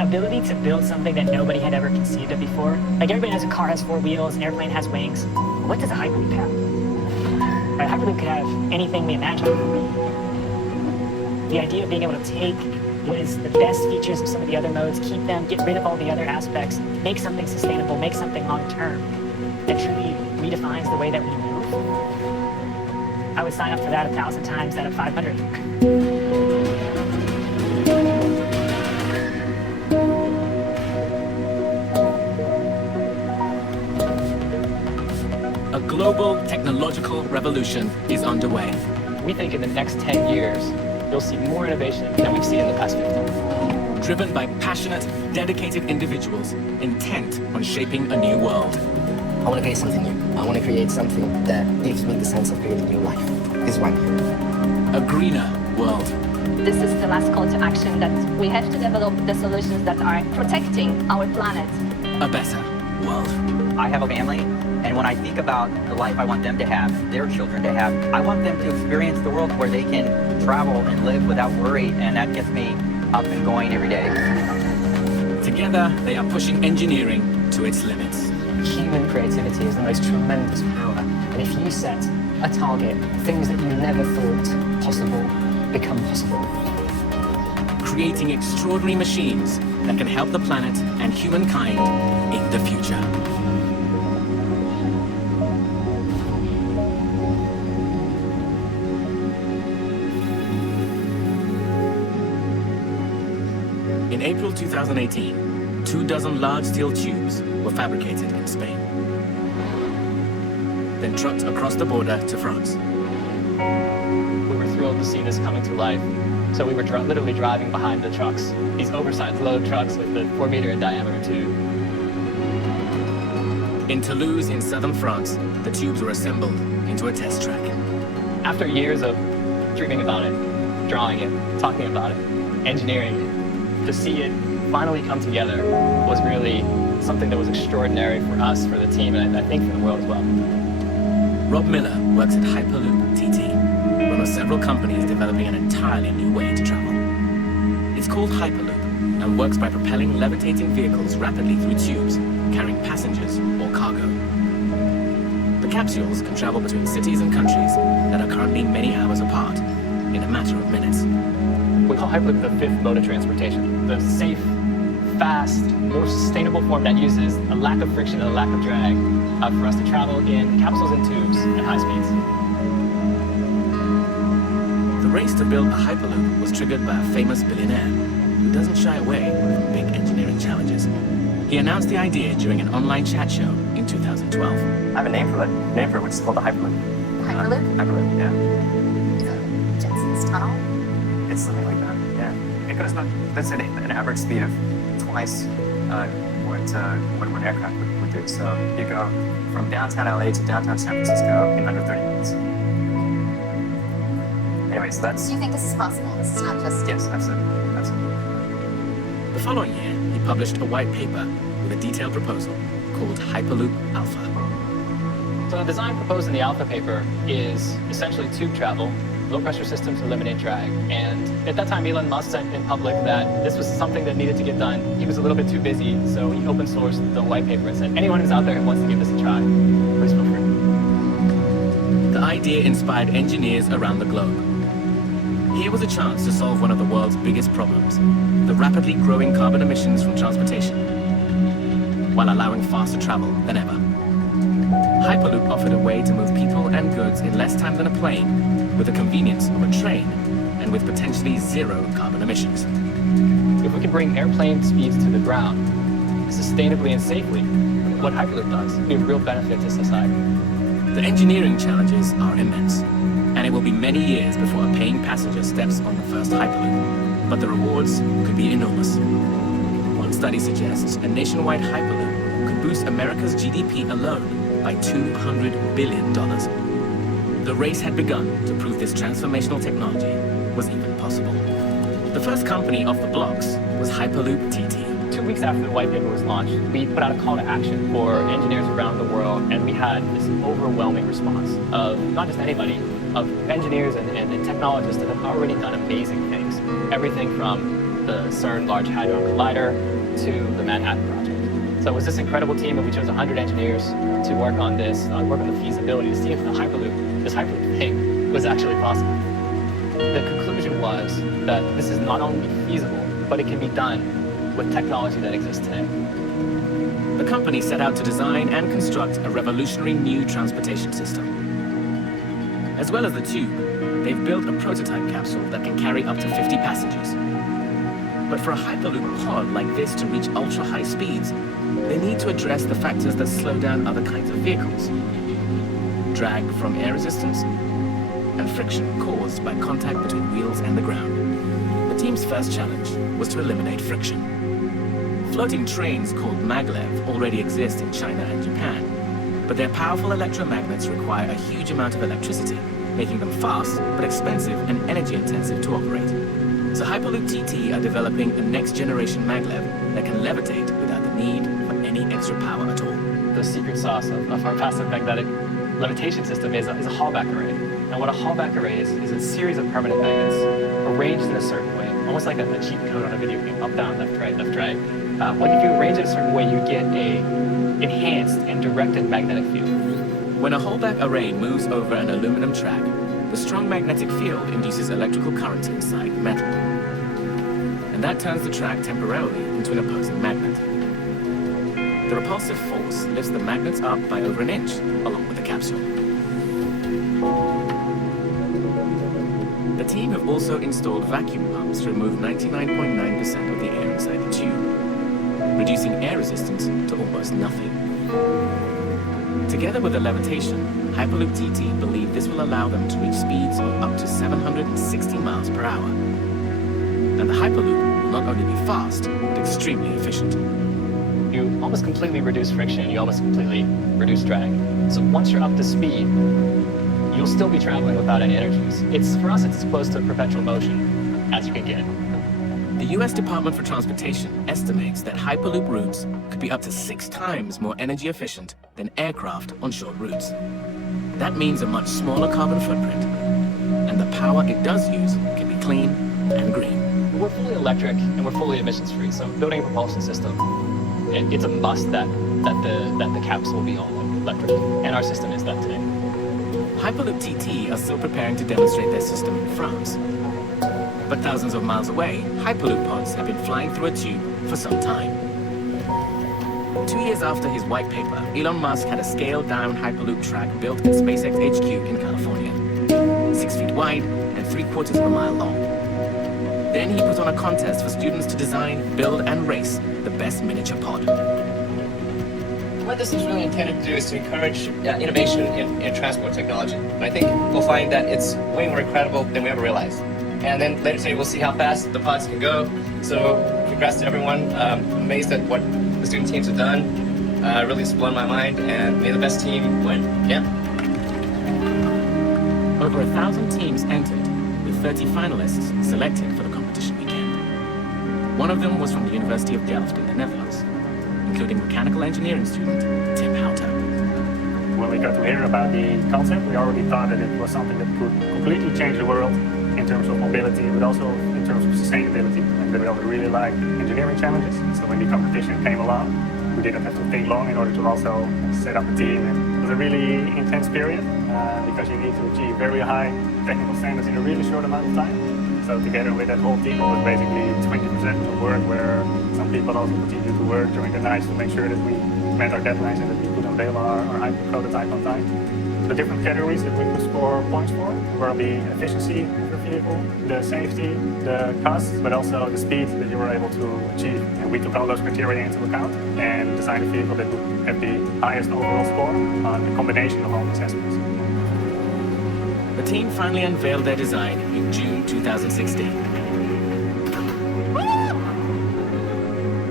ability to build something that nobody had ever conceived of before. Like everybody knows a car has 4 wheels, an airplane has wings. What does a Hyperloop have? A Hyperloop could have anything we imagine. The idea of being able to take what is the best features of some of the other modes, keep them, get rid of all the other aspects, make something sustainable, make something long-term that truly redefines the way that we move. I would sign up for that 1,000 times out of 500. A global technological revolution is underway. We think in the next 10 years, you'll see more innovation than we've seen in the past 50. Driven by passionate, dedicated individuals intent on shaping a new world. I want to create something new. I want to create something that gives me the sense of creating new life. This is why I'm here. A greener world. This is the last call to action, that we have to develop the solutions that are protecting our planet. A better world. I have a family, and when I think about the life I want them to have, their children to have, I want them to experience the world where they can travel and live without worry, and that gets me up and going every day. Together, they are pushing engineering to its limits. Human creativity is the most tremendous power. And if you set a target, things that you never thought possible become possible. Creating extraordinary machines that can help the planet and humankind in the future. In April 2018, 24 large steel tubes were fabricated in Spain, then trucked across the border to France. We were thrilled to see this coming to life. So we were literally driving behind the trucks, these oversized load trucks with the 4-meter in diameter tube. In Toulouse in southern France, the tubes were assembled into a test track. After years of dreaming about it, drawing it, talking about it, engineering it, to see it finally come together was really something that was extraordinary for us, for the team, and I think for the world as well. Rob Miller works at Hyperloop TT, one of several companies developing an entirely new way to travel. It's called Hyperloop and works by propelling levitating vehicles rapidly through tubes, carrying passengers or cargo. The capsules can travel between cities and countries that are currently many hours apart in a matter of minutes. We call Hyperloop the fifth mode of transportation, the safe, fast, more sustainable form that uses a lack of friction and a lack of drag for us to travel in capsules and tubes at high speeds. The race to build a Hyperloop was triggered by a famous billionaire who doesn't shy away from big engineering challenges. He announced the idea during an online chat show in 2012. I have a name for it, which is called the Hyperloop. Hyperloop? Hyperloop, yeah. Is it Jensen's tunnel? It's something like that, yeah. It goes about, let's say, an average speed of twice what an aircraft would do. So you go from downtown LA to downtown San Francisco in under 30 minutes. Anyways, that's... Do you think this is possible? This is not just... Yes, that's it. The following year, he published a white paper with a detailed proposal called Hyperloop Alpha. So the design proposed in the Alpha paper is essentially tube travel, low-pressure systems to eliminate drag. And at that time, Elon Musk said in public that this was something that needed to get done. He was a little bit too busy, so he open-sourced the white paper and said, anyone who's out there who wants to give this a try, please feel free. The idea inspired engineers around the globe. Here was a chance to solve one of the world's biggest problems, the rapidly growing carbon emissions from transportation, while allowing faster travel than ever. Hyperloop offered a way to move people and goods in less time than a plane, with the convenience of a train, and with potentially zero carbon emissions. If we can bring airplane speeds to the ground, sustainably and safely, what Hyperloop does will be a real benefit to society. The engineering challenges are immense, and it will be many years before a paying passenger steps on the first Hyperloop, but the rewards could be enormous. One study suggests a nationwide Hyperloop could boost America's GDP alone by $200 billion. The race had begun to prove this transformational technology was even possible. The first company off the blocks was Hyperloop TT. 2 weeks after the white paper was launched, we put out a call to action for engineers around the world, and we had this overwhelming response of not just anybody, of engineers and technologists that have already done amazing things. Everything from the CERN Large Hadron Collider to the Manhattan Project. So it was this incredible team, and we chose 100 engineers to work on this, work on the feasibility to see if the Hyperloop, this Hyperloop thing, was actually possible. The conclusion was that this is not only feasible, but it can be done with technology that exists today. The company set out to design and construct a revolutionary new transportation system. As well as the tube, they've built a prototype capsule that can carry up to 50 passengers. But for a Hyperloop pod like this to reach ultra-high speeds, they need to address the factors that slow down other kinds of vehicles. Drag from air resistance and friction caused by contact between wheels and the ground. The team's first challenge was to eliminate friction. Floating trains called maglev already exist in China and Japan, but their powerful electromagnets require a huge amount of electricity, making them fast but expensive and energy-intensive to operate. So Hyperloop TT are developing a next-generation maglev that can levitate without the need for any extra power at all. The secret sauce of our passive magnetic levitation system is a Hallback array. And what a Hallback array is a series of permanent magnets arranged in a certain way, almost like a cheat code on a video game, up, down, left, right, left, right. When if you arrange it a certain way, you get a enhanced and directed magnetic field. When a Hallback array moves over an aluminum track, the strong magnetic field induces electrical currents inside metal. And that turns the track temporarily into an opposing magnet. The repulsive force lifts the magnets up by over an inch, along with the capsule. The team have also installed vacuum pumps to remove 99.9% of the air inside the tube, reducing air resistance to almost nothing. Together with the levitation, Hyperloop TT believe this will allow them to reach speeds of up to 760 miles per hour. And the Hyperloop will not only be fast, but extremely efficient. You almost completely reduce friction, you almost completely reduce drag. So once you're up to speed, you'll still be traveling without any energies. For us, it's as close to perpetual motion as you can get. The US Department for Transportation estimates that Hyperloop routes could be up to 6 times more energy efficient than aircraft on short routes. That means a much smaller carbon footprint, and the power it does use can be clean and green. We're fully electric and we're fully emissions free, so building a propulsion system, it's a must that the capsule will be all electric, and our system is that today. Hyperloop TT are still preparing to demonstrate their system in France. But thousands of miles away, Hyperloop pods have been flying through a tube for some time. 2 years after his white paper, Elon Musk had a scaled-down Hyperloop track built at SpaceX HQ in California, 6 feet wide and 3/4 of a mile long. Then he put on a contest for students to design, build, and race the best miniature pod. What this is really intended to do is to encourage innovation in transport technology. And I think we'll find that it's way more incredible than we ever realized. And then later today, we'll see how fast the pods can go. So congrats to everyone. Amazed at what the student teams have done. Really it's blown my mind, and may the best team win. Yeah. Over 1,000 teams entered, with 30 finalists selected for the competition weekend. One of them was from the University of Delft in the Netherlands, including mechanical engineering student Tim Houter. When we got to hear about the concept, we already thought that it was something that could completely change the world in terms of mobility, but also in terms of sustainability. And that we really like engineering challenges. So when the competition came along, we didn't have to think long in order to also set up a team. And it was a really intense period because you need to achieve very high technical standards in a really short amount of time. So together with that whole team, it was basically 20% of work where some people also continued to work during the nights to make sure that we met our deadlines and that we could unveil our Hyperloop prototype on time. The different categories that we could score points for were the efficiency of the vehicle, the safety, the cost, but also the speed that you were able to achieve. And we took all those criteria into account and designed a vehicle that would have the highest overall score on the combination of all these aspects. The team finally unveiled their design in June 2016.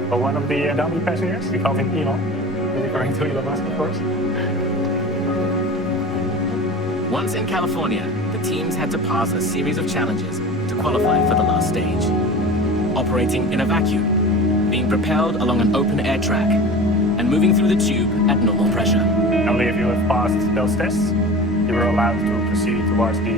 But one of the dummy passengers, we called him Elon, referring to Elon Musk, of course. Once in California, the teams had to pass a series of challenges to qualify for the last stage. Operating in a vacuum, being propelled along an open-air track, and moving through the tube at normal pressure. Only if you have passed those tests, you were allowed to proceed towards the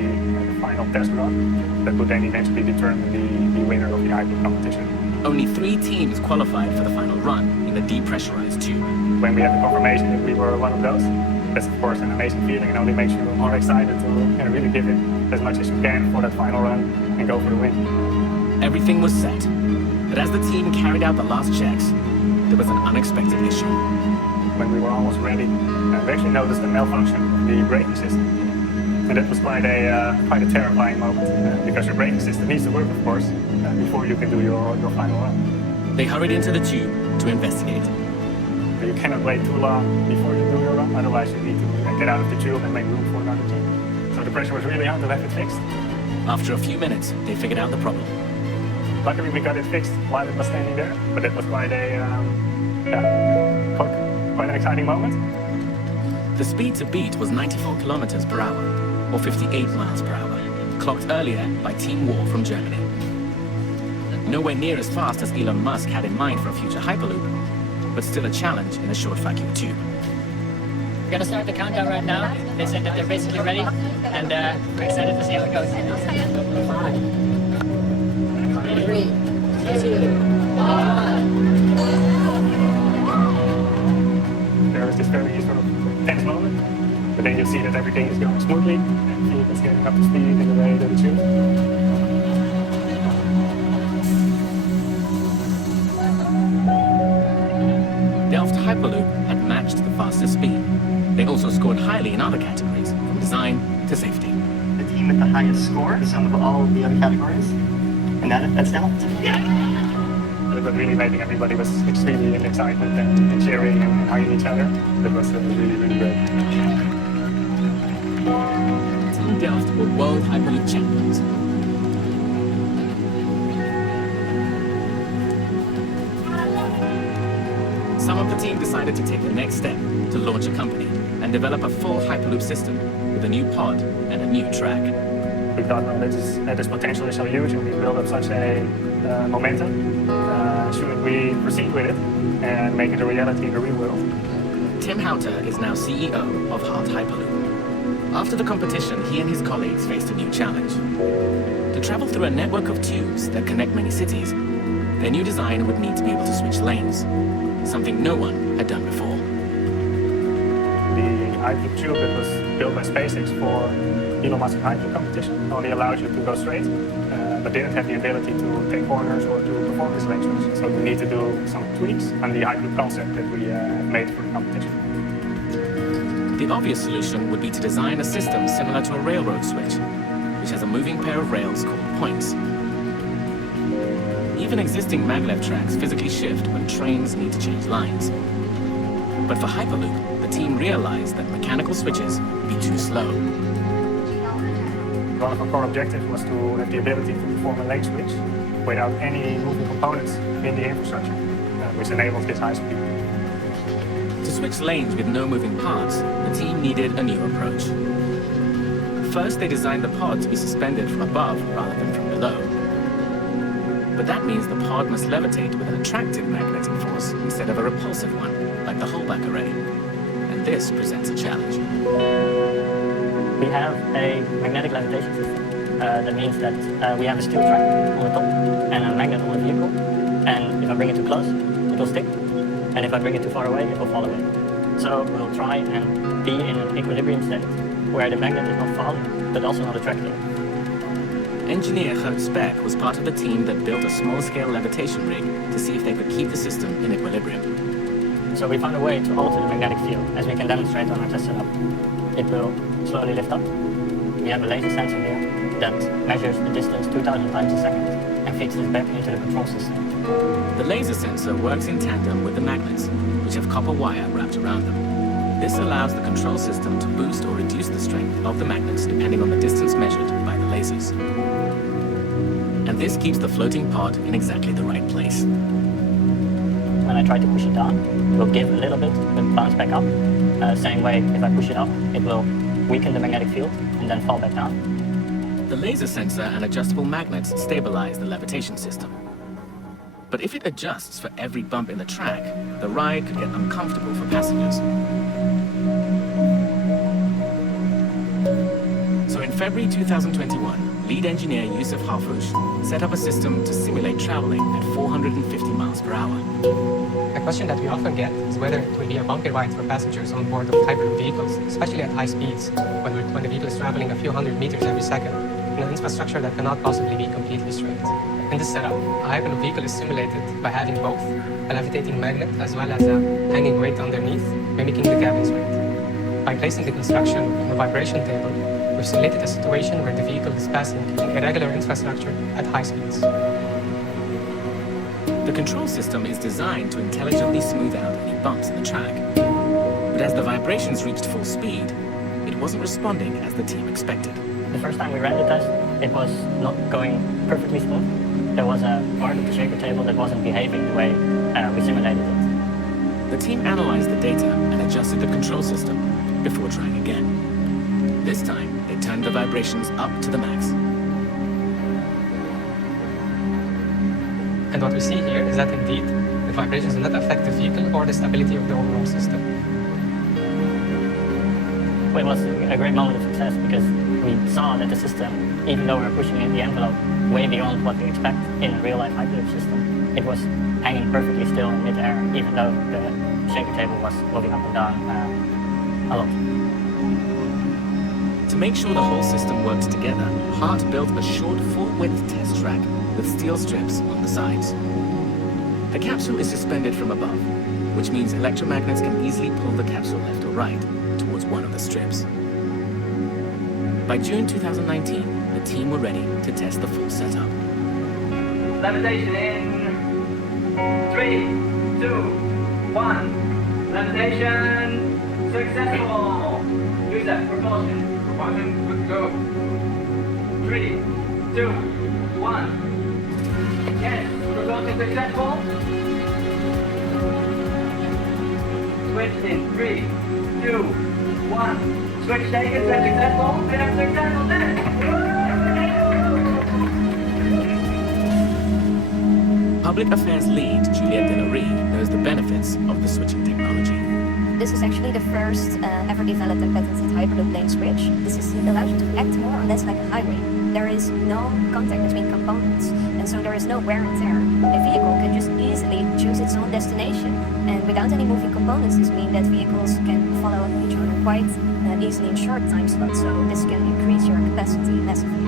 final test run that would then eventually determine the winner of the Hyperloop competition. Only 3 teams qualified for the final run in the depressurized tube. When we had the confirmation that we were one of those, that's of course an amazing feeling and only makes you more excited to really give it as much as you can for that final run and go for the win. Everything was set, but as the team carried out the last checks, there was an unexpected issue. When we were almost ready, we actually noticed a malfunction of the braking system. And that was quite a terrifying moment, because your braking system needs to work, of course, before you can do your final run. They hurried into the tube to investigate. You cannot wait too long before you do your run, otherwise you need to get out of the tube and make room for another team. So the pressure was really on to have it fixed. After a few minutes, they figured out the problem. Luckily we got it fixed while it was standing there, but it was quite an exciting moment. The speed to beat was 94 kilometers per hour, or 58 miles per hour, clocked earlier by Team War from Germany. Nowhere near as fast as Elon Musk had in mind for a future Hyperloop, but still a challenge in a short vacuum tube. We're gonna start the countdown right now. They said that they're basically ready, and we're excited to see how it goes. 5, 3, 2, 1. There is this very sort of tense moment, but then you see that everything is going smoothly, and Philip is getting up to speed in the way that it should. Delft Hyperloop had matched the fastest speed. They also scored highly in other categories, from design to safety. The team with the highest score is some of all the other categories, and that's Delft. But really making everybody was extremely in excitement and cheering and hugging each other. That was really, really great. Team Delft were World Hyperloop champions. Some of the team decided to take the next step to launch a company and develop a full Hyperloop system with a new pod and a new track. We thought, well, this potential is so huge and we built up such a momentum. Should we proceed with it and make it a reality in the real world? Tim Houter is now CEO of Hart Hyperloop. After the competition, he and his colleagues faced a new challenge. To travel through a network of tubes that connect many cities, their new design would need to be able to switch lanes, something no one had done before. The Hyperloop tube that was built by SpaceX for Elon Musk Hyperloop competition only allowed you to go straight, but didn't have the ability to take corners or to perform this lane switch. So we need to do some tweaks on the Hyperloop concept that we made for the competition. The obvious solution would be to design a system similar to a railroad switch, which has a moving pair of rails called points. Even existing maglev tracks physically shift when trains need to change lines. But for Hyperloop, the team realized that mechanical switches would be too slow. One of our core objectives was to have the ability to perform a lane switch without any moving components in the infrastructure, which enables this high speed. To switch lanes with no moving parts, the team needed a new approach. First, they designed the pod to be suspended from above rather than from below. But that means the pod must levitate with an attractive magnetic force instead of a repulsive one, like the Holbach array. And this presents a challenge. We have a magnetic levitation system. That means that we have a steel track on the top and a magnet on the vehicle. And if I bring it too close, it will stick. And if I bring it too far away, it will fall away. So we'll try and be in an equilibrium state where the magnet is not falling, but also not attracting. Engineer Gert Speck was part of the team that built a small-scale levitation rig to see if they could keep the system in equilibrium. So we found a way to alter the magnetic field, as we can demonstrate on our test setup. It will slowly lift up. We have a laser sensor here that measures the distance 2,000 times a second and feeds this back into the control system. The laser sensor works in tandem with the magnets, which have copper wire wrapped around them. This allows the control system to boost or reduce the strength of the magnets depending on the distance measured by the lasers. And this keeps the floating pod in exactly the right place. When I try to push it down, it will give a little bit, but bounce back up. Same way, if I push it up, it will weaken the magnetic field and then fall back down. The laser sensor and adjustable magnets stabilize the levitation system. But if it adjusts for every bump in the track, the ride could get uncomfortable for passengers. So in February 2021, lead engineer Yusuf Harfouch set up a system to simulate traveling at 450 miles per hour. A question that we often get is whether it will be a bumpy ride for passengers on board of Hyperloop vehicles, especially at high speeds, when the vehicle is traveling a few hundred meters every second in an infrastructure that cannot possibly be completely straight. In this setup, a Hyperloop vehicle is simulated by having both a levitating magnet as well as a hanging weight underneath, mimicking the cabin's weight. By placing the construction on a vibration table, we've simulated a situation where the vehicle is passing in irregular infrastructure at high speeds. The control system is designed to intelligently smooth out any bumps in the track. But as the vibrations reached full speed, it wasn't responding as the team expected. The first time we ran the test, it was not going perfectly smooth. There was a part of the shaker table that wasn't behaving the way we simulated it. The team analyzed the data and adjusted the control system before trying again. This time, they turned the vibrations up to the max. And what we see here is that indeed, the vibrations do not affect the vehicle or the stability of the overall system. It was a great moment of success because we saw that the system, even though we were pushing in the envelope way beyond what we expect in a real-life Hyperloop system, it was hanging perfectly still in mid-air, even though the shaker table was moving up and down a lot. To make sure the whole system worked together, Hart built a short full-width test track with steel strips on the sides. The capsule is suspended from above, which means electromagnets can easily pull the capsule left or right towards one of the strips. By June 2019, the team were ready to test the full setup. Levitation in 3, 2, 1. Levitation successful. Use that propulsion. Propulsion, good to go. 3, 2, 1. Yes, propulsion successful. Switch in 3, 2, 1. Switch taken, switch successful. Finish successful. Public Affairs lead Juliette Delarue knows the benefits of the switching technology. This is actually the first ever developed and patented Hyperloop lane switch. This system allows you to act more or less like a highway. There is no contact between components, and so there is no wear and tear. The vehicle can just easily choose its own destination, and without any moving components, this means that vehicles can follow each other quite easily in short time slots, so this can increase your capacity massively.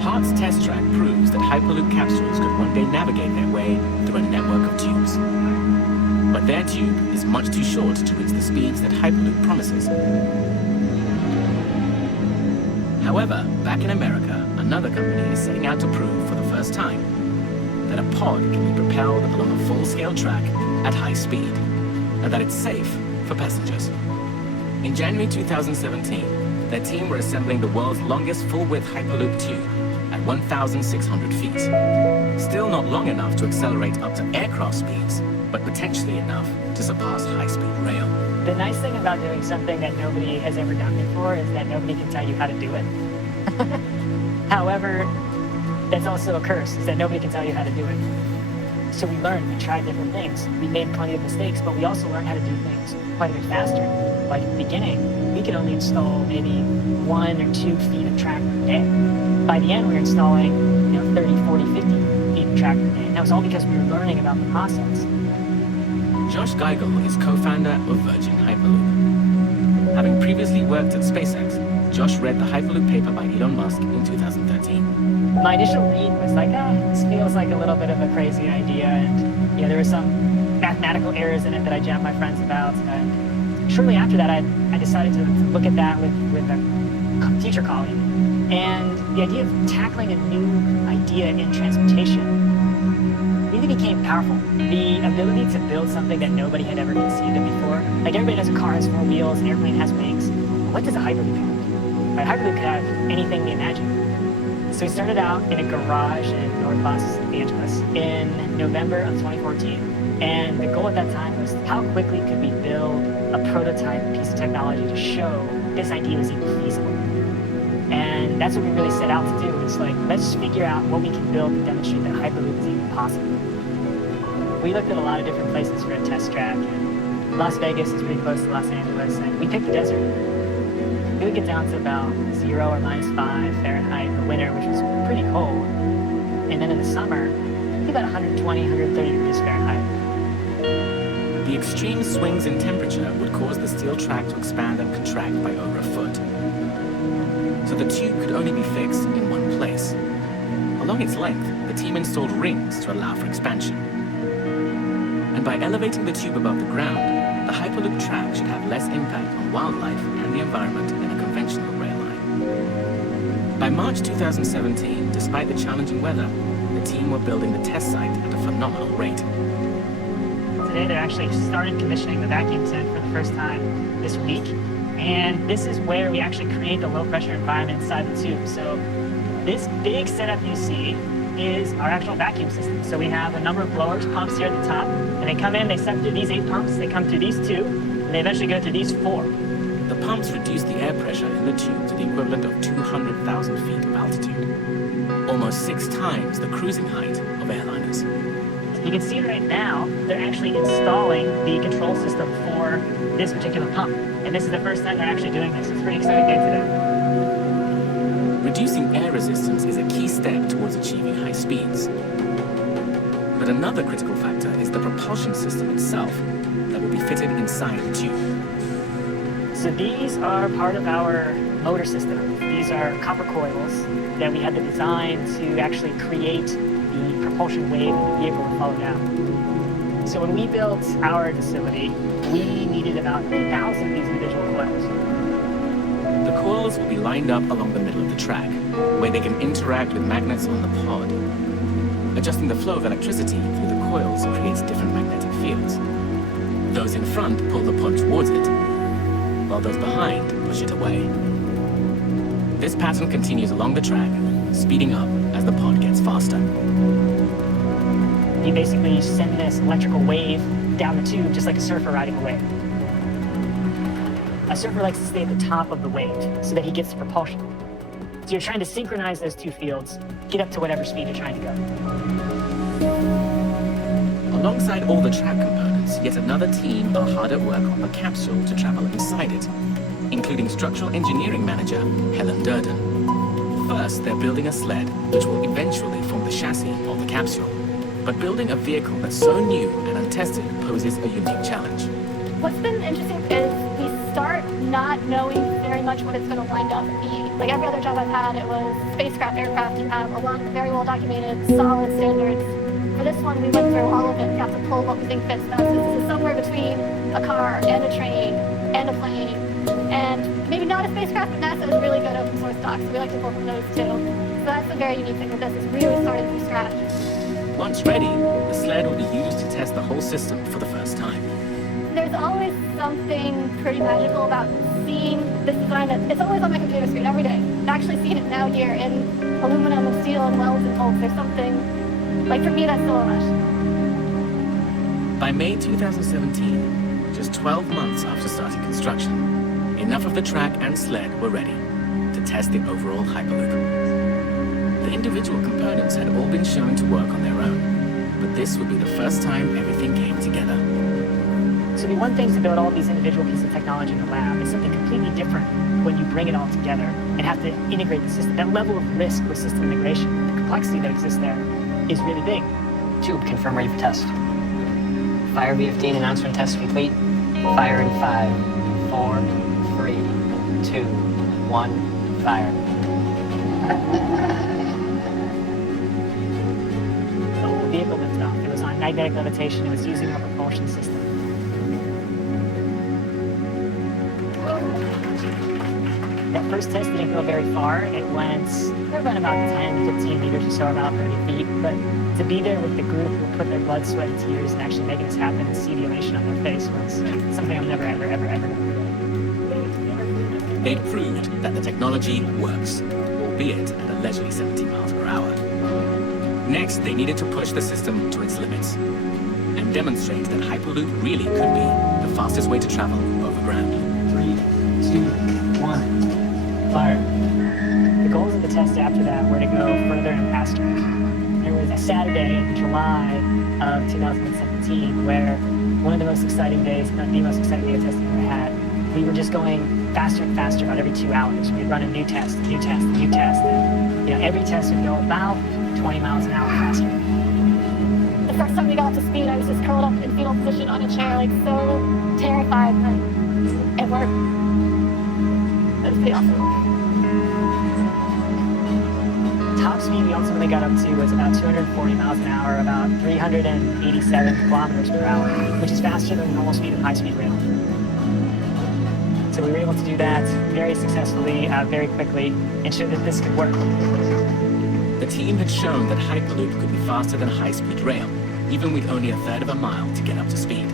Hart's test track proves that Hyperloop capsules could one day navigate their way through a network of tubes. But their tube is much too short to reach the speeds that Hyperloop promises. However, back in America, another company is setting out to prove for the first time that a pod can be propelled along a full-scale track at high speed, and that it's safe for passengers. In January 2017, their team were assembling the world's longest full-width Hyperloop tube at 1,600 feet. Still not long enough to accelerate up to aircraft speeds, but potentially enough to surpass high-speed rail. The nice thing about doing something that nobody has ever done before is that nobody can tell you how to do it. However, that's also a curse, is that nobody can tell you how to do it. So we learned, we tried different things. We made plenty of mistakes, but we also learned how to do things quite a bit faster. Like at the beginning, we could only install maybe 1 or 2 feet of track per day. By the end, we were installing 30, 40, 50 feet of track per day. And that was all because we were learning about the process. Josh Geigel is co-founder of Virgin Hyperloop. Having previously worked at SpaceX, Josh read the Hyperloop paper by Elon Musk in 2013. My initial read was like, this feels like a little bit of a crazy idea, and there were some mathematical errors in it that I jabbed my friends about. Shortly after that, I decided to look at that with a teacher colleague, and the idea of tackling a new idea in transportation really became powerful. The ability to build something that nobody had ever conceived of before. Like everybody knows a car has 4 wheels, an airplane has wings. What does a Hyperloop have? A Hyperloop could have anything we imagine. So we started out in a garage in North Los Angeles in November of 2014. And the goal at that time was how quickly could we build a prototype piece of technology to show this idea was even feasible. And that's what we really set out to do. It's like, let's figure out what we can build to demonstrate that Hyperloop is even possible. We looked at a lot of different places for a test track. And Las Vegas is pretty close to Los Angeles, and we picked the desert. it would get down to about 0 or -5 Fahrenheit in the winter, which was pretty cold. And then in the summer, it'd be about 120, 130 degrees Fahrenheit. The extreme swings in temperature would cause the steel track to expand and contract by over a foot. So the tube could only be fixed in one place. Along its length, the team installed rings to allow for expansion. And by elevating the tube above the ground, the Hyperloop track should have less impact on wildlife and the environment than a conventional rail line. By March 2017, despite the challenging weather, the team were building the test site at a phenomenal rate. Today they actually started commissioning the vacuum tent for the first time this week. And this is where we actually create the low pressure environment inside the tube. So this big setup you see is our actual vacuum system. So we have a number of blowers, pumps here at the top, and they come in, they suck through these 8 pumps, they come through these 2, and they eventually go through these 4. The pumps reduce the air pressure in the tube to the equivalent of 200,000 feet of altitude, almost 6 times the cruising height of airliners. You can see right now, they're actually installing the control system for this particular pump. And this is the first time they're actually doing this. It's a pretty exciting day today. Reducing air resistance is a key step towards achieving high speeds. But another critical factor is the propulsion system itself that will be fitted inside the tube. So these are part of our motor system. These are copper coils that we had to design to actually create the propulsion wave that the vehicle would follow down. So when we built our facility, we needed about 1,000 of these individual coils. The coils will be lined up along the middle of the track, where they can interact with magnets on the pod. Adjusting the flow of electricity through the coils creates different magnetic fields. Those in front pull the pod towards it, while those behind push it away. This pattern continues along the track, speeding up as the pod gets faster. You basically send this electrical wave down the tube just like a surfer riding a wave. A surfer likes to stay at the top of the wave so that he gets the propulsion. So you're trying to synchronize those 2 fields, get up to whatever speed you're trying to go. Alongside all the track components, yet another team are hard at work on the capsule to travel inside it, including structural engineering manager Helen Durden. First, they're building a sled which will eventually form the chassis of the capsule. But building a vehicle that's so new and untested poses a unique challenge. What's been interesting is we start not knowing very much what it's going to wind up being. Like every other job I've had, it was spacecraft, aircraft, you have a lot of very well documented, solid standards. For this one, we went through all of it. We have to pull what we think fits best. This is somewhere between a car and a train and a plane. And maybe not a spacecraft, but NASA is really good open source docs, so we like to pull from those too. So that's a very unique thing with this, is really starting from scratch. Once ready, the sled will be used to test the whole system for the first time. There's always something pretty magical about seeing this design. It's always on my computer screen every day. Actually seeing it now here in aluminum and steel and welds and bolts. There's something, like for me, that's still a rush. By May 2017, just 12 months after starting construction, enough of the track and sled were ready to test the overall Hyperloop. The individual components had all been shown to work on their own, but this would be the first time everything came together. So the one thing to build all these individual pieces of technology in the lab is something completely different when you bring it all together and have to integrate the system. That level of risk with system integration, the complexity that exists there, is really big. Tube confirm ready for test. Fire V15 announcement test complete. Fire in 5, 4, 3, 2, 1, fire. The whole vehicle lifted off. It was on magnetic levitation. It was using our propulsion system. That first test didn't go very far. It went about 10, 15 meters or so, about 30 feet. But to be there with the group who put their blood, sweat, and tears and actually making this happen and see the elation on their face was something I'm never, ever, ever, ever going to forget. They'd proved that the technology works, albeit at a leisurely 70 miles per hour. Next, they needed to push the system to its limits and demonstrate that Hyperloop really could be the fastest way to travel over ground. 3, 2, 1, fire. The goals of the test after that were to go further and faster. There was a Saturday in July of 2017 where one of the most exciting days, not the most exciting day of testing we ever had, we were just going faster and faster about every 2 hours. We'd run a new test, a new test, a new test. And, every test would go about 20 miles an hour faster. The first time we got up to speed, I was just curled up in fetal position on a chair, like so terrified, but it worked. It was pretty awesome. Top speed we ultimately got up to was about 240 miles an hour, about 387 kilometers per hour, which is faster than the normal speed of high-speed rail. So we were able to do that very successfully, very quickly, and show that this could work. The team had shown that Hyperloop could be faster than high-speed rail, even with only a third of a mile to get up to speed.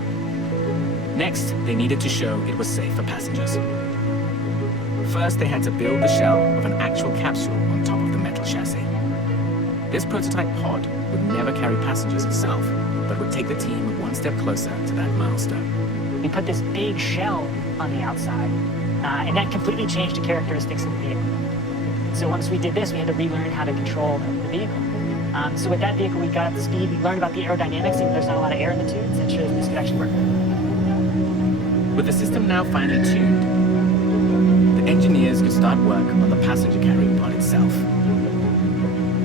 Next, they needed to show it was safe for passengers. First, they had to build the shell of an actual capsule on top of the metal chassis. This prototype pod would never carry passengers itself, but would take the team one step closer to that milestone. We put this big shell on the outside, and that completely changed the characteristics of the vehicle. So once we did this, we had to relearn how to control the vehicle. So with that vehicle, we got up to speed, we learned about the aerodynamics, and there's not a lot of air in the tubes, and sure that this could actually work. With the system now finely tuned, the engineers could start work on the passenger carrying pod itself.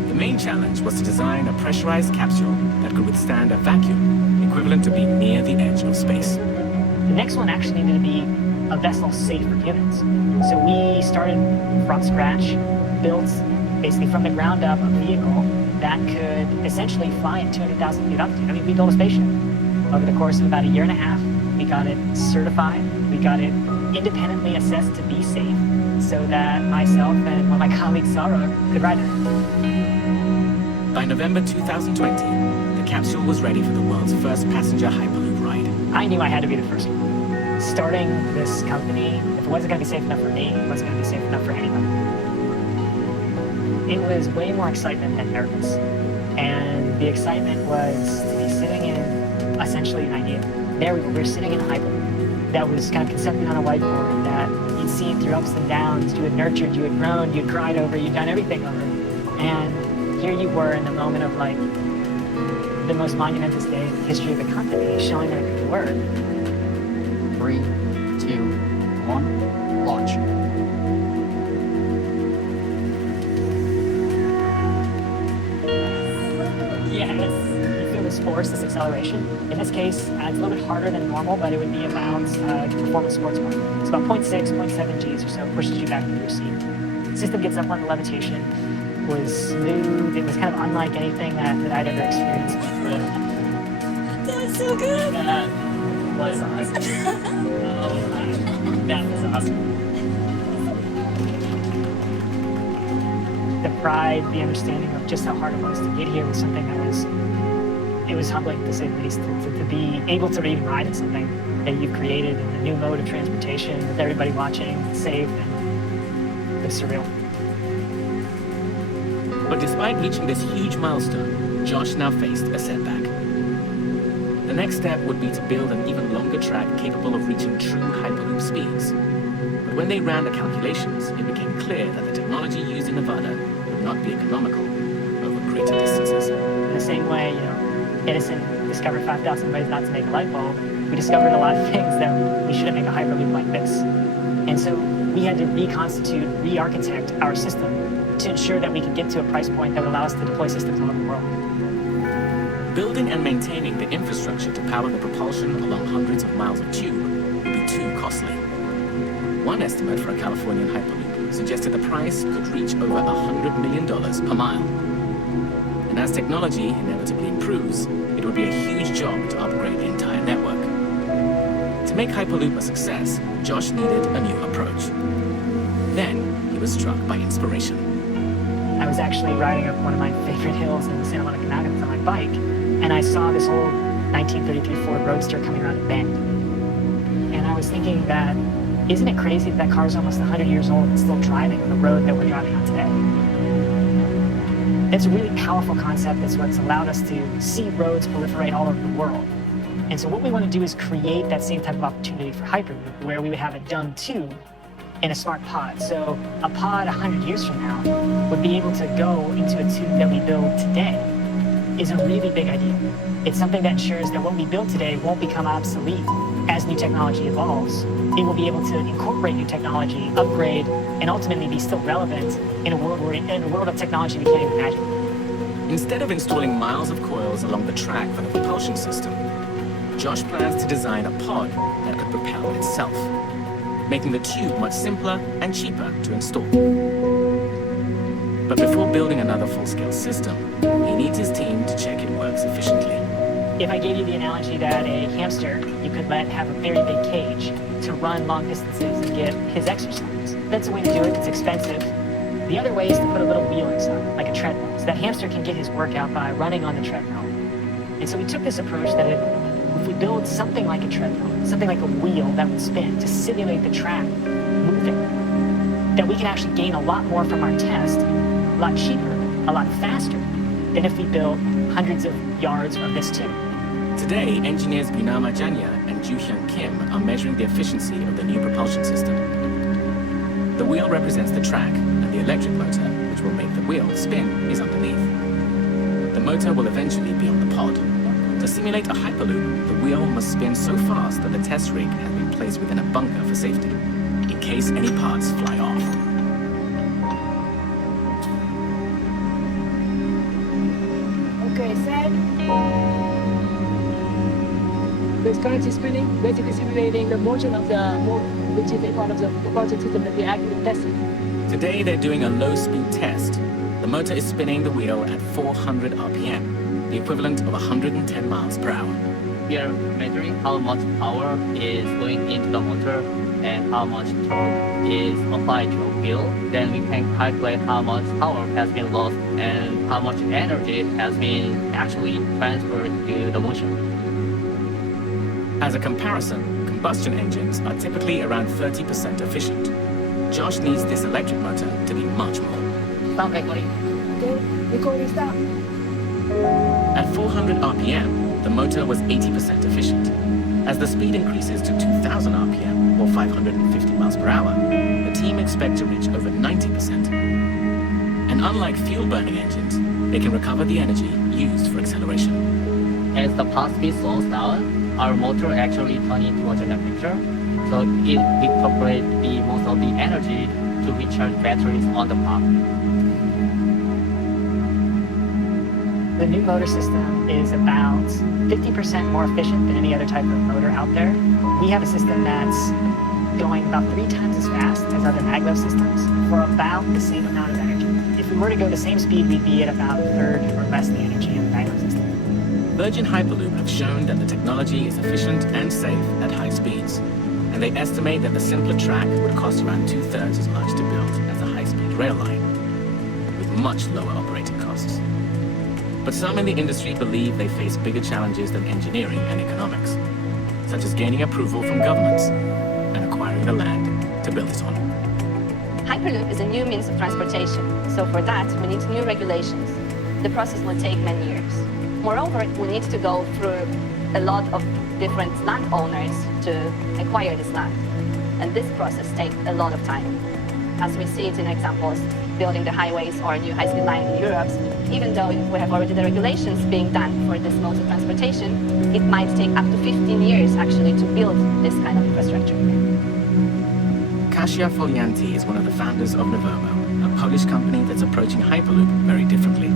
The main challenge was to design a pressurized capsule that could withstand a vacuum, equivalent to being near the edge of space. The next one actually needed to be a vessel safe for humans. So we started from scratch, built basically from the ground up a vehicle that could essentially fly at 200,000 feet altitude. I mean, we built a spaceship. Over the course of about a year and a half, we got it certified, we got it independently assessed to be safe, so that myself and one of my colleagues, Sarah, could ride it. By November 2020, the capsule was ready for the world's first passenger Hyperloop ride. I knew I had to be the first one. Starting this company, if it wasn't going to be safe enough for me, it wasn't going to be safe enough for anyone. It was way more excitement than nervous. And the excitement was to be sitting in essentially an idea. There we were sitting in Hyperloop that was kind of concepted on a whiteboard that you'd seen through ups and downs. You had nurtured, you had grown, you'd cried over, you'd done everything over. And here you were in the moment of like the most monumentous day in the history of the company, showing that it could work. 3, 2, 1, launch. Yes. You feel this force, this acceleration. In this case, it's a little bit harder than normal, but it would be about performance sports car. It's about 0.6, 0.7 Gs or so, pushes you back into your seat. The system gets up on the levitation, was smooth, it was kind of unlike anything that I'd ever experienced before. That was so good! That was awesome. Oh my, that was awesome. The pride, the understanding of just how hard it was to get here was something that was humbling to say the least. To be able to even ride in something that you've created in a new mode of transportation with everybody watching, safe, and it's surreal. But despite reaching this huge milestone, Josh now faced a setback. The next step would be to build an even longer track capable of reaching true Hyperloop speeds. But when they ran the calculations, it became clear that the technology used in Nevada would not be economical over greater distances. In the same way, Edison discovered 5,000 ways not to make a light bulb, we discovered a lot of things that we shouldn't make a Hyperloop like this. And so we had to reconstitute, re-architect our system to ensure that we could get to a price point that would allow us to deploy systems all over the world. Building and maintaining the infrastructure to power the propulsion along hundreds of miles of tube would be too costly. One estimate for a Californian Hyperloop suggested the price could reach over $100 million per mile. And as technology inevitably improves, it would be a huge job to upgrade the entire network. To make Hyperloop a success, Josh needed a new approach. Then he was struck by inspiration. I was actually riding up one of my favorite hills in Santa Monica Mountains on my bike, and I saw this old 1933 Ford Roadster coming around a bend. And I was thinking that, isn't it crazy that car is almost 100 years old and still driving on the road that we're driving on today? It's a really powerful concept. It's what's allowed us to see roads proliferate all over the world. And so what we want to do is create that same type of opportunity for Hyperloop, where we would have it done too in a smart pod. So a pod 100 years from now would be able to go into a tube that we build today is a really big idea. It's something that ensures that what we build today won't become obsolete as new technology evolves, it will be able to incorporate new technology, upgrade, and ultimately be still relevant in a world of technology we can't even imagine. Instead of installing miles of coils along the track for the propulsion system, Josh plans to design a pod that could propel itself, making the tube much simpler and cheaper to install. But before building another full-scale system, he needs his team to check it works efficiently. If I gave you the analogy that a hamster you could let have a very big cage to run long distances and get his exercise, that's a way to do it. It's expensive. The other way is to put a little wheel inside, like a treadmill, so that hamster can get his workout by running on the treadmill. And so we took this approach that if we build something like a treadmill, something like a wheel that would spin to simulate the track moving, that we can actually gain a lot more from our test, a lot cheaper, a lot faster, than if we built hundreds of yards of this tube. Today, engineers Bunama Janya and Joo-hyun Kim are measuring the efficiency of the new propulsion system. The wheel represents the track, and the electric motor, which will make the wheel spin, is underneath. The motor will eventually be on the pod. To simulate a Hyperloop, the wheel must spin so fast that the test rig has been placed within a bunker for safety, in case any parts fly off. Okay, set. It's currently spinning, basically simulating the motion of the motor, which is a part of the propulsion system that we actually tested. Today, they're doing a low-speed test. The motor is spinning the wheel at 400 RPM, the equivalent of 110 miles per hour. We are measuring how much power is going into the motor and how much torque is applied to the wheel. Then we can calculate how much power has been lost and how much energy has been actually transferred to the motion. As a comparison, combustion engines are typically around 30% efficient. Josh needs this electric motor to be much more. Stop recording. Okay, recording stop. At 400 RPM, the motor was 80% efficient. As the speed increases to 2000 RPM, or 550 miles per hour, the team expects to reach over 90%. And unlike fuel-burning engines, they can recover the energy used for acceleration. As the pod speed slows down, our motor actually turns into a temperature, so it recuperates most of the energy to recharge batteries on the pod. The new motor system is about 50% more efficient than any other type of motor out there. We have a system that's going about 3 times as fast as other maglev systems for about the same amount of energy. If we were to go the same speed, we'd be at about a third or less the energy of the maglev system. Virgin Hyperloop have shown that the technology is efficient and safe at high speeds, and they estimate that the simpler track would cost around 2/3 as much to build as a high-speed rail line, with much lower operating costs. But some in the industry believe they face bigger challenges than engineering and economics, such as gaining approval from governments and acquiring the land to build it on. Hyperloop is a new means of transportation, so for that we need new regulations. The process will take many years. Moreover, we need to go through a lot of different landowners to acquire this land, and this process takes a lot of time. As we see it in examples, building the highways or a new high-speed line in Europe, even though we have already the regulations being done for this mode of transportation, it might take up to 15 years actually to build this kind of infrastructure. Kasia Folianti is one of the founders of Novomo, a Polish company that's approaching Hyperloop very differently.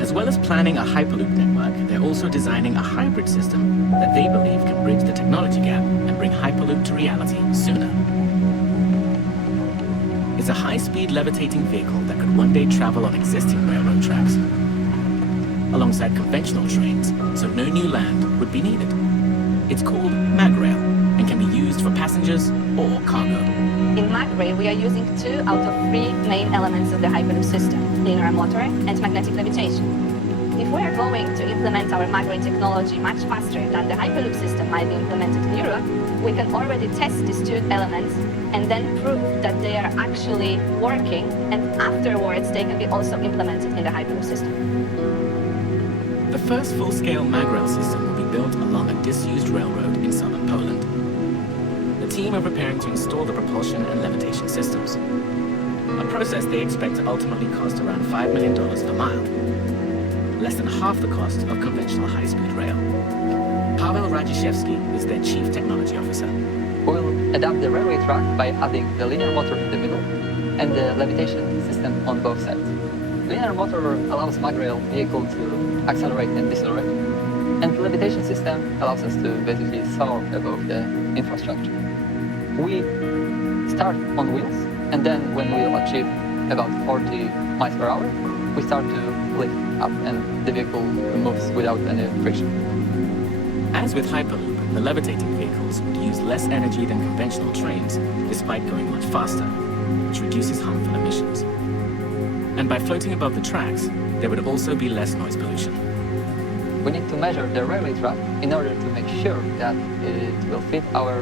As well as planning a Hyperloop network, they're also designing a hybrid system that they believe can bridge the technology gap and bring Hyperloop to reality sooner. It's a high-speed levitating vehicle that could one day travel on existing railroad tracks, alongside conventional trains, so no new land would be needed. It's called MagRail and can be used for passengers or cargo. In MagRail, we are using 2 out of 3 main elements of the Hyperloop system, linear motor and magnetic levitation. If we are going to implement our MagRail technology much faster than the Hyperloop system might be implemented in Europe, we can already test these 2 elements and then prove that they are actually working, and afterwards they can be also implemented in the Hyperloop system. The first full-scale MagRail system will be built along a disused railroad in southern Poland. The team are preparing to install the propulsion and levitation systems, a process they expect to ultimately cost around $5 million per mile, less than half the cost of conventional high-speed rail. Pavel Radziszewski is their chief technology officer. We'll adapt the railway track by adding the linear motor in the middle and the levitation system on both sides. Linear motor allows mag-rail vehicle to accelerate and decelerate, and the levitation system allows us to basically soar above the infrastructure. We start on wheels, and then when we achieve about 40 miles per hour, we start to lift up and the vehicle moves without any friction. As with Hyperloop, the levitating vehicles would use less energy than conventional trains, despite going much faster, which reduces harmful emissions. And by floating above the tracks, there would also be less noise pollution. We need to measure the railway track in order to make sure that it will fit our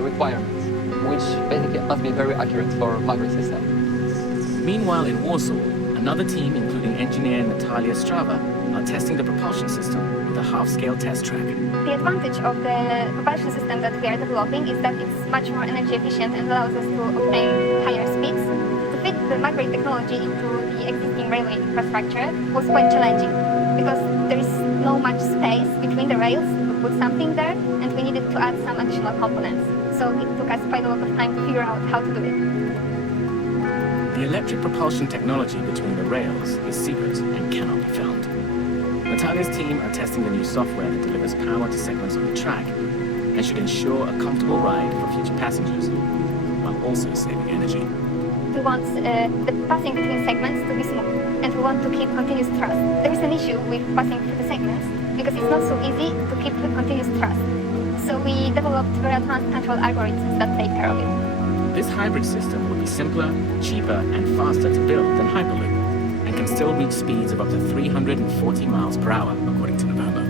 requirements, which basically must be very accurate for mag-rail system. Meanwhile, in Warsaw, another team, including engineer Natalia Strava, are testing the propulsion system with a half-scale test track. The advantage of the propulsion system that we are developing is that it's much more energy efficient and allows us to obtain higher speeds. To fit the mag-rail technology into the existing railway infrastructure was quite challenging because there is no much space between the rails to put something there, and we needed to add some additional components. So it took us quite a lot of time to figure out how to do it. The electric propulsion technology between the rails is secret and cannot be filmed. Natalia's team are testing the new software that delivers power to segments on the track and should ensure a comfortable ride for future passengers, while also saving energy. We want the passing between segments to be smooth, and we want to keep continuous thrust. There is an issue with passing through the segments because it's not so easy to keep the continuous thrust. So we developed very advanced control algorithms that take care of it. This hybrid system would be simpler, cheaper, and faster to build than Hyperloop, and can still reach speeds of up to 340 miles per hour, according to November.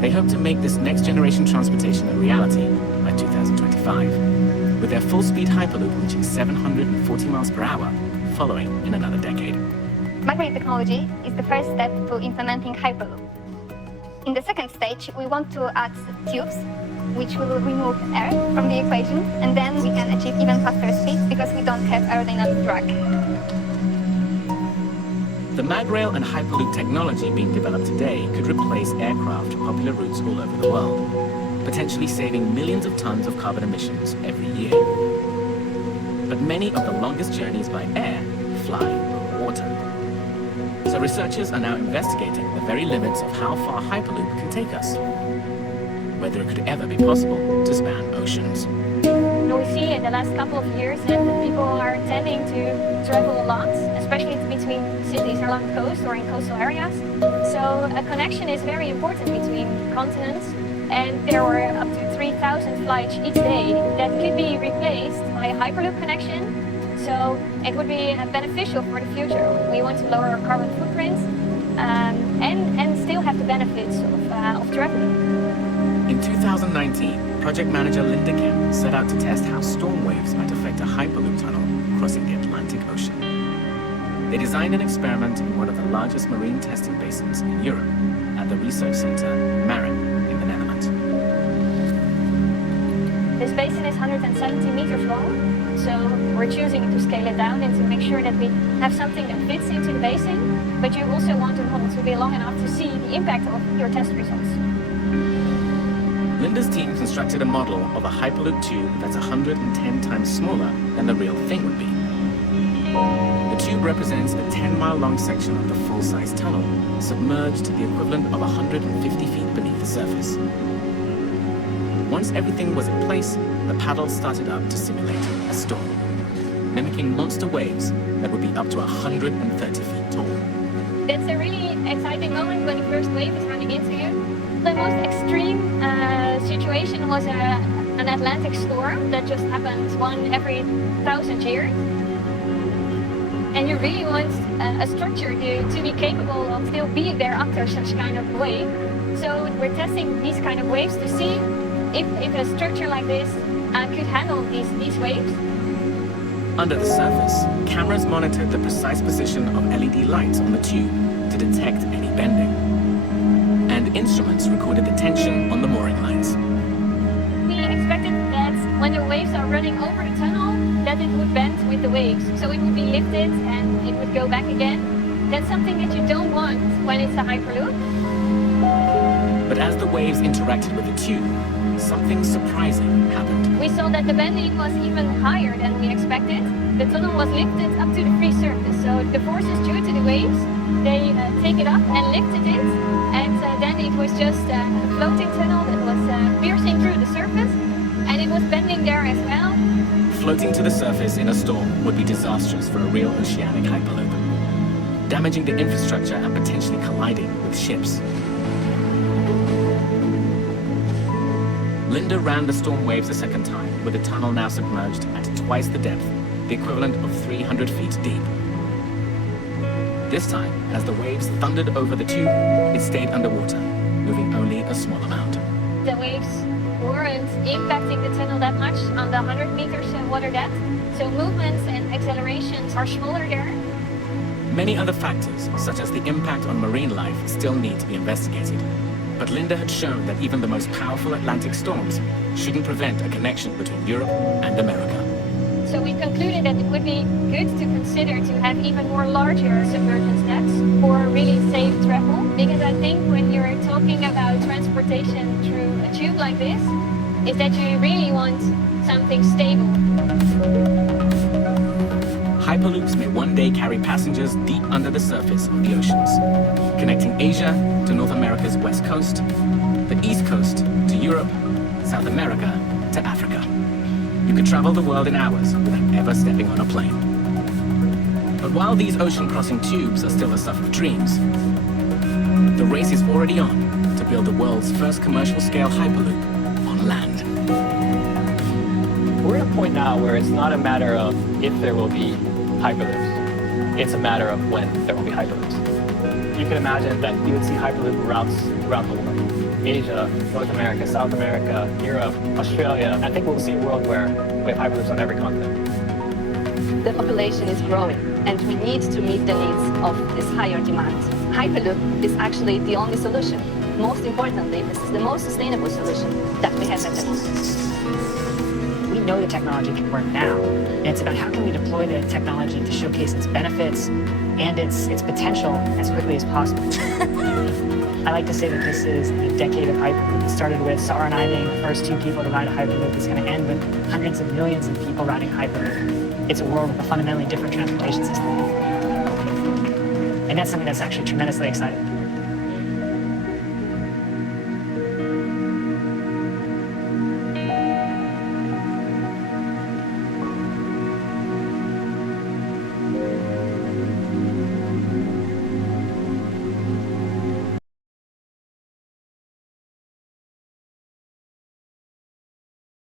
They hope to make this next-generation transportation a reality by 2025, with their full-speed Hyperloop reaching 740 miles per hour, following in another decade. Mag-rail technology is the first step to implementing Hyperloop. In the second stage, we want to add tubes, which will remove air from the equation, and then we can achieve even faster speeds because we don't have aerodynamic drag. The mag-rail and Hyperloop technology being developed today could replace aircraft on popular routes all over the world, potentially saving millions of tons of carbon emissions every year. But many of the longest journeys by air fly over water. So researchers are now investigating the very limits of how far Hyperloop can take us, whether it could ever be possible to span oceans. We see in the last couple of years that people are tending to travel a lot, especially between cities along the coast or in coastal areas. So a connection is very important between continents, and there were up to 3,000 flights each day that could be replaced by a Hyperloop connection. So it would be beneficial for the future. We want to lower our carbon footprint and still have the benefits of traveling. In 2019, project manager Linda Kemp set out to test how storm waves might affect a Hyperloop tunnel crossing the Atlantic Ocean. They designed an experiment in one of the largest marine testing basins in Europe, at the research center Marin in the Netherlands. This basin is 170 meters long, so we're choosing to scale it down and to make sure that we have something that fits into the basin, but you also want the model to be long enough to see the impact of your test results. Linda's team constructed a model of a Hyperloop tube that's 110 times smaller than the real thing would be. The tube represents a 10-mile-long section of the full-size tunnel, submerged to the equivalent of 150 feet beneath the surface. Once everything was in place, the paddles started up to simulate a storm, mimicking monster waves that would be up to 130 feet tall. It's a really exciting moment when the first wave is running into you. The most extreme situation was an Atlantic storm that just happens one every 1,000 years. And you really want a structure to be capable of still being there after such kind of wave. So we're testing these kind of waves to see if a structure like this could handle these waves. Under the surface, cameras monitored the precise position of LED lights on the tube to detect any bending. And instruments recorded the tension on the mooring lines. We expected that when the waves are running over the tunnel, that it would bend with the waves. So it would be lifted and it would go back again. That's something that you don't want when it's a Hyperloop. But as the waves interacted with the tube, something surprising happened. We saw that the bending was even higher than we expected. The tunnel was lifted up to the free surface. So the forces due to the waves, they take it up and lifted it. And then it was just a floating tunnel that was piercing through the surface. And it was bending there as well. Floating to the surface in a storm would be disastrous for a real oceanic hyperloop, damaging the infrastructure and potentially colliding with ships. Linda ran the storm waves a second time, with the tunnel now submerged at twice the depth, the equivalent of 300 feet deep. This time, as the waves thundered over the tube, it stayed underwater, moving only a small amount. The waves weren't impacting the tunnel that much on the 100 meters water depth, so movements and accelerations are smaller there. Many other factors, such as the impact on marine life, still need to be investigated. But Linda had shown that even the most powerful Atlantic storms shouldn't prevent a connection between Europe and America. So we concluded that it would be good to consider to have even more larger submergence depths for really safe travel, because I think when you're talking about transportation through a tube like this, is that you really want something stable. Hyperloops may one day carry passengers deep under the surface of the oceans, connecting Asia to North America's west coast, the east coast to Europe, South America to Africa. You could travel the world in hours without ever stepping on a plane. But while these ocean-crossing tubes are still the stuff of dreams, the race is already on to build the world's first commercial-scale Hyperloop on land. We're at a point now where it's not a matter of if there will be Hyperloops. It's a matter of when there will be Hyperloops. You can imagine that you would see Hyperloop routes throughout the world. Asia, North America, South America, Europe, Australia. I think we'll see a world where we have Hyperloops on every continent. The population is growing, and we need to meet the needs of this higher demand. Hyperloop is actually the only solution. Most importantly, this is the most sustainable solution that we have at the moment. We know the technology can work now, and it's about how can we deploy the technology to showcase its benefits and its potential as quickly as possible. I like to say that this is the decade of Hyperloop. It started with Sarah and I being the first two people to ride a Hyperloop. It's going to end with hundreds of millions of people riding Hyperloop. It's a world with a fundamentally different transportation system. And that's something that's actually tremendously exciting.